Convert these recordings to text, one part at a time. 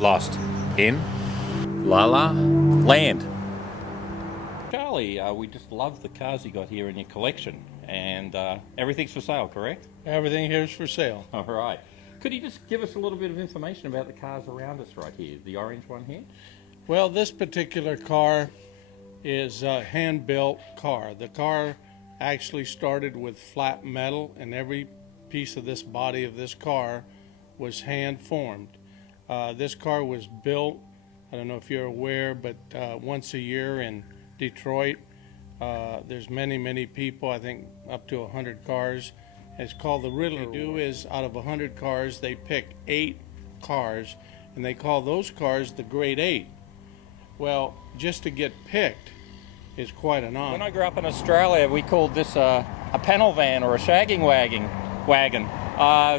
Lost. In? Lala? Land. Charlie, we just love the cars you got here in your collection, and everything's for sale, correct? Everything here is for sale. All right. Could you just give us a little bit of information about the cars around us right here? The orange one here? Well, this particular car is a hand-built car. The car actually started with flat metal, and every piece of this body of this car was hand-formed. This car was built, I don't know if you're aware, but once a year in Detroit. There's many people, I think up to 100 cars. It's called the Riddler. What they do is out of 100 cars, they pick 8 cars, and they call those cars the Great 8. Well, just to get picked is quite an honor. When I grew up in Australia, we called this a panel van or a shagging wagon.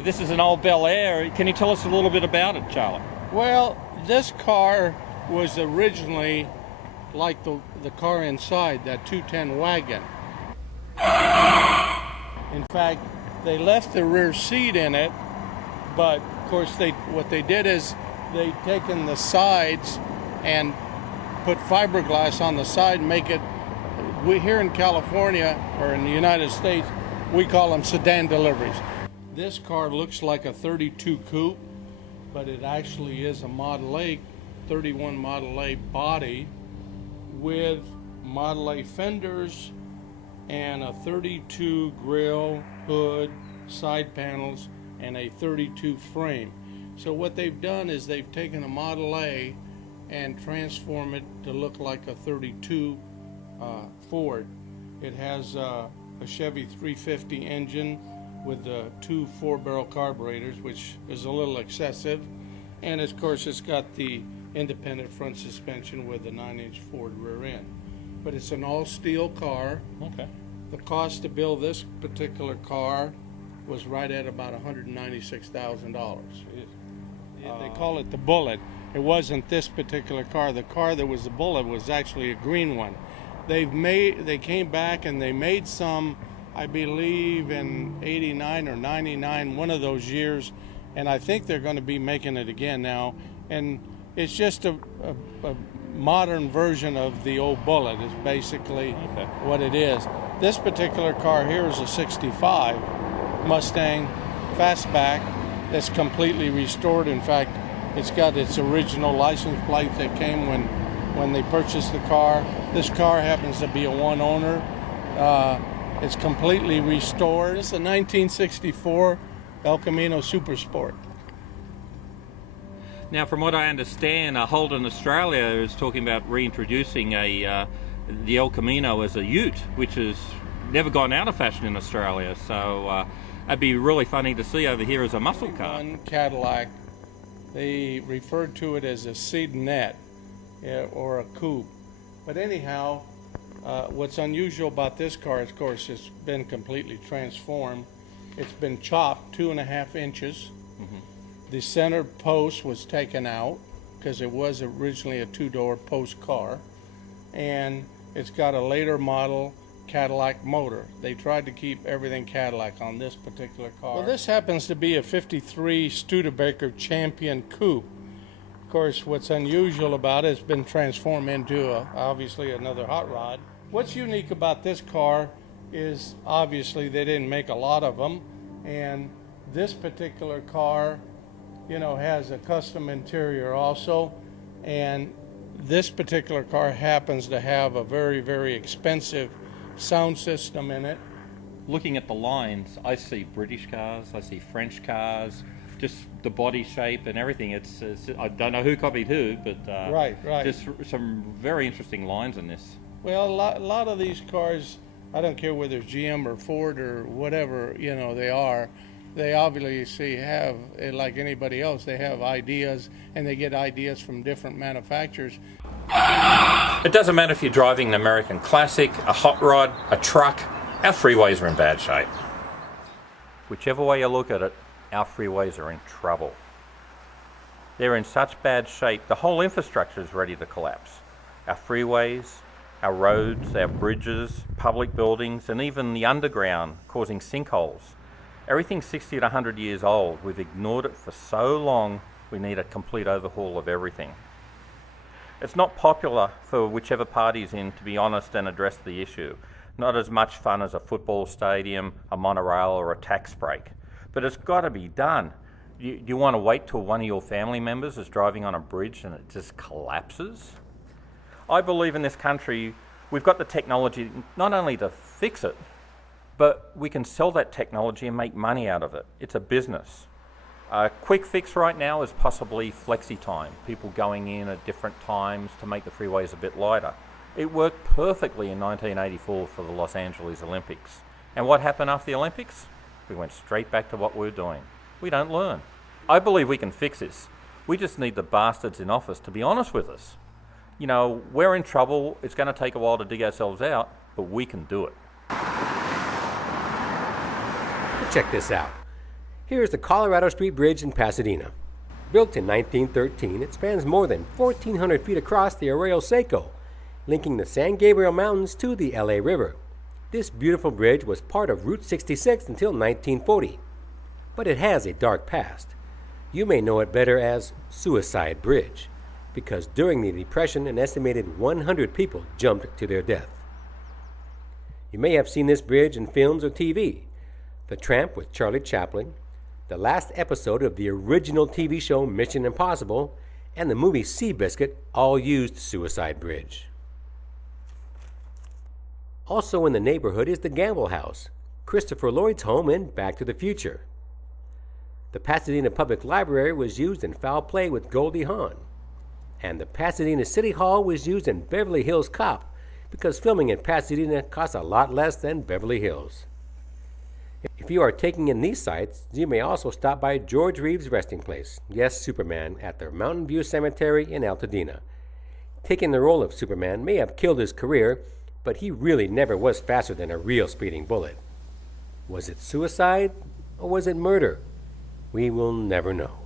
This is an old Bel Air. Can you tell us a little bit about it, Charlie? Well, this car was originally like the car inside, that 210 wagon. In fact, they left the rear seat in it, but of course what they did is they taken the sides and put fiberglass on the side and make it, we here in California or in the United States, we call them sedan deliveries. This car looks like a 32 coupe, but it actually is a Model A, 31 Model A body with Model A fenders and a 32 grille, hood, side panels, and a 32 frame. So what they've done is they've taken a Model A and transformed it to look like a 32 Ford. It has a Chevy 350 engine with the 2 4-barrel carburetors, which is a little excessive. And of course it's got the independent front suspension with a 9-inch Ford rear end. But it's an all-steel car. Okay. The cost to build this particular car was right at about $196,000. They call it the Bullet. It wasn't this particular car. The car that was the Bullet was actually a green one. They came back and they made some, I believe in 89 or 99, one of those years, and I think they're going to be making it again now. And it's just a modern version of the old Bullet is basically what it is. This particular car here is a 65 Mustang fastback that's completely restored. In fact, it's got its original license plate that came when they purchased the car. This car happens to be a one owner. It's completely restored. It's a 1964 El Camino Super Sport. Now, from what I understand, Holden Australia is talking about reintroducing the El Camino as a ute, which has never gone out of fashion in Australia. So it'd be really funny to see over here as a muscle car. One Cadillac, they referred to it as a sedanette or a coupe. But anyhow, what's unusual about this car, of course, it's been completely transformed. It's been chopped 2.5 inches. The center post was taken out because it was originally a 2-door post car, and it's got a later model Cadillac motor. They tried to keep everything Cadillac on this particular car. Well, this happens to be a 53 Studebaker Champion Coupe. Of course, what's unusual about it has been transformed into obviously another hot rod. What's unique about this car is obviously they didn't make a lot of them, and this particular car, you know, has a custom interior also, and this particular car happens to have a very expensive sound system in it. Looking at the lines, I see British cars, I see French cars, just the body shape and everything. It's I don't know who copied who, but right. Just some very interesting lines in this. Well, a lot of these cars, I don't care whether it's GM or Ford or whatever, you know, they obviously have, like anybody else, they have ideas, and they get ideas from different manufacturers. It doesn't matter if you're driving an American classic, a hot rod, a truck, our freeways are in bad shape. Whichever way you look at it, our freeways are in trouble. They're in such bad shape, the whole infrastructure is ready to collapse. Our freeways, our roads, our bridges, public buildings, and even the underground causing sinkholes. Everything's 60 to 100 years old. We've ignored it for so long, We need a complete overhaul of everything. It's not popular for whichever party's in to be honest and address the issue. Not as much fun as a football stadium, a monorail or a tax break. But it's got to be done. You want to wait till one of your family members is driving on a bridge and it just collapses? I believe in this country we've got the technology not only to fix it, but we can sell that technology and make money out of it. It's a business. A quick fix right now is possibly flexi time, people going in at different times to make the freeways a bit lighter. It worked perfectly in 1984 for the Los Angeles Olympics. And what happened after the Olympics? We went straight back to what we were doing. We don't learn. I believe we can fix this. We just need the bastards in office to be honest with us. You know, we're in trouble, it's going to take a while to dig ourselves out, but we can do it. Check this out. Here's the Colorado Street Bridge in Pasadena. Built in 1913, it spans more than 1,400 feet across the Arroyo Seco, linking the San Gabriel Mountains to the LA River. This beautiful bridge was part of Route 66 until 1940, but it has a dark past. You may know it better as Suicide Bridge, because during the Depression, an estimated 100 people jumped to their death. You may have seen this bridge in films or TV. The Tramp with Charlie Chaplin, the last episode of the original TV show Mission Impossible, and the movie Seabiscuit all used Suicide Bridge. Also in the neighborhood is the Gamble House, Christopher Lloyd's home in Back to the Future. The Pasadena Public Library was used in Foul Play with Goldie Hawn. And the Pasadena City Hall was used in Beverly Hills Cop because filming in Pasadena costs a lot less than Beverly Hills. If you are taking in these sites, you may also stop by George Reeves' resting place, yes, Superman, at the Mountain View Cemetery in Altadena. Taking the role of Superman may have killed his career, but he really never was faster than a real speeding bullet. Was it suicide or was it murder? We will never know.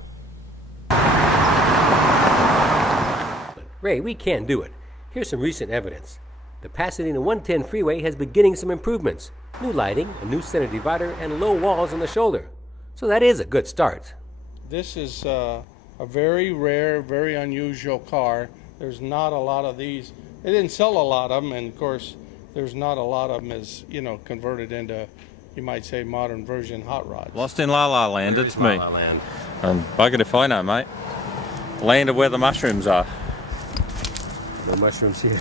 Ray, we can't do it. Here's some recent evidence. The Pasadena 110 freeway has been getting some improvements. New lighting, a new center divider, and low walls on the shoulder. So that is a good start. This is a very rare, very unusual car. There's not a lot of these. They didn't sell a lot of them, and of course, there's not a lot of them as, converted into, you might say, modern version hot rods. Lost in La La Land, it's me. La La Land. Buggered if I know, mate. Land of where the mushrooms are. No mushrooms here.